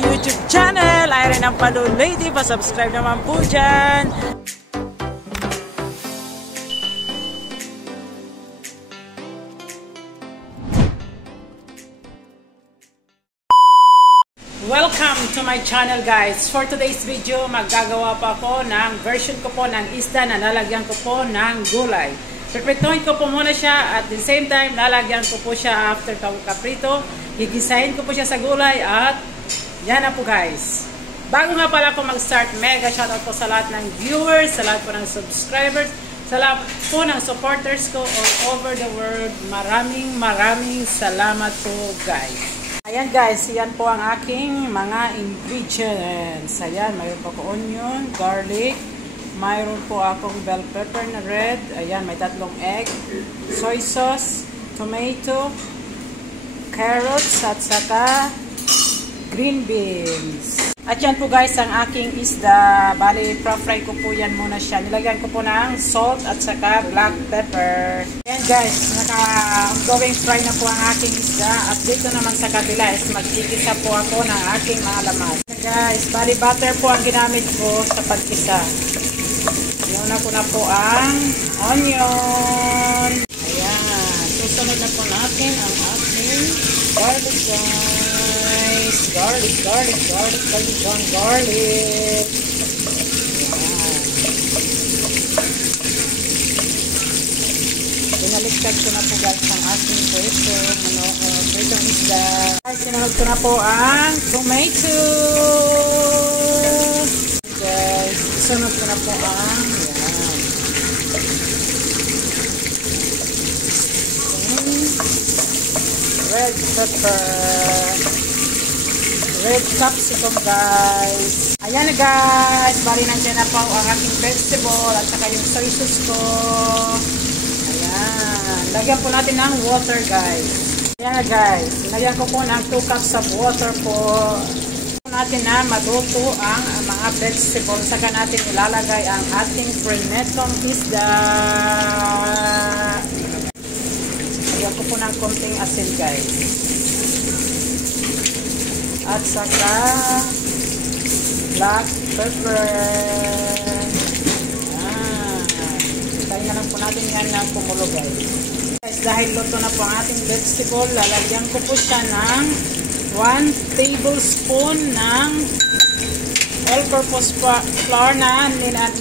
aking YouTube channel. Irene Ampado Lady. Pa-subscribe naman po dyan. Welcome to my channel guys. For today's video, maggagawa pa ako ng version ko po ng isda na lalagyan ko po ng gulay. Prepituhin ko po muna siya at the same time lalagyan ko po siya after kaprito. Gigisahin ko po siya sa gulay at yan na po guys. Bago nga pala ako mag-start, mega shoutout po sa lahat ng viewers, sa lahat po ng subscribers, sa lahat po ng supporters ko all over the world. Maraming salamat po guys. Ayan guys, yan po ang aking mga ingredients. Ayan, mayroon po ako onion, garlic, mayroon po akong bell pepper na red. Ayan, may 3 egg, soy sauce, tomato, carrots, at saka green beans. At yan po guys ang aking isda. Bali, fry ko po yan muna siya. Nilagyan ko po ng salt at saka black pepper. Ayan guys, naka-ongoing fry na po ang aking isda. At dito naman sa kabila is magkikisa po ako ng aking mga laman. Guys, bali butter po ang ginamit ko sa pagkisa. Iuna ko na po ang onion. Ayan, susunod na po natin ang ating garlic guys. Garlic. Ayan. Binaliktad ko na po guys ang ating pritong isda. Sinunod ko na po ang tomato. Guys, sinunod ko na po ang red pepper. Red capsicum guys. Ayan na guys. Bali nandiyan na po ang aking vegetable at saka yung soy sauce ko. Ayan. Lagyan po natin ng water guys. Ayan na guys. Lagyan ko po ng 2 cups of water po. Natin na maluto ang mga vegetable. Saka natin ilalagay ang ating prinetong isda. Lagyan ko po ng konting asin guys. At saka black pepper. Tayo na lang po natin yan na kumulo guys. Guys, dahil luto na po ang ating vegetable, lalagyan ko po siya ng 1 tablespoon ng all-purpose flour na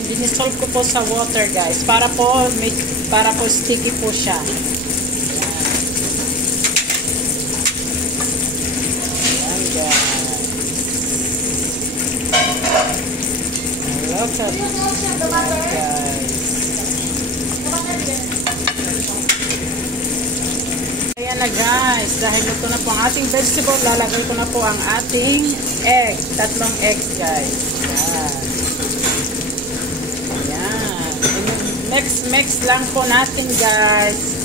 dinissolve ko po sa water guys. Para po sticky po siya. Ayan na guys, dahil luto na po ang ating vegetable, lalagay ko na po ang ating egg, 3 eggs guys. Ayan. Mix lang po natin guys.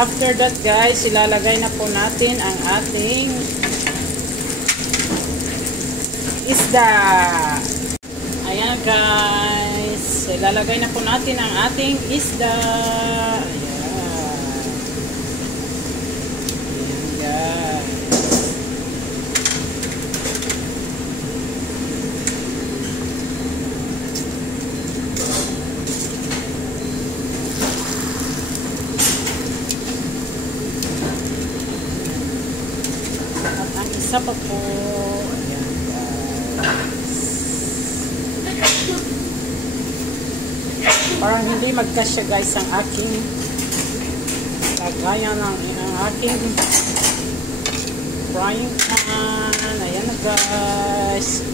After that guys, ilalagay na po natin ang ating isda. Ayan guys, ilalagay na po natin ang ating isda. Ayan guys. Isa pa po. Ayan guys. Parang hindi magkasya guys ang aking lagayan ng aking frying pan. Ayan na guys.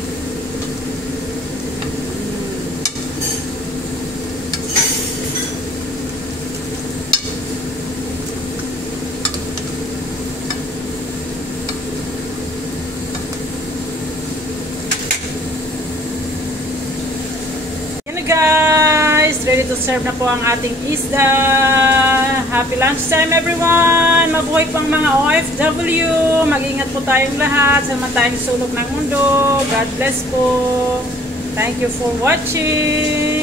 Ayan na guys. guys. Ready to serve na po ang ating isda. Happy lunchtime everyone. Mabuhay pang mga OFW. Mag-ingat po tayong lahat sa tayong sulok ng mundo. God bless po. Thank you for watching.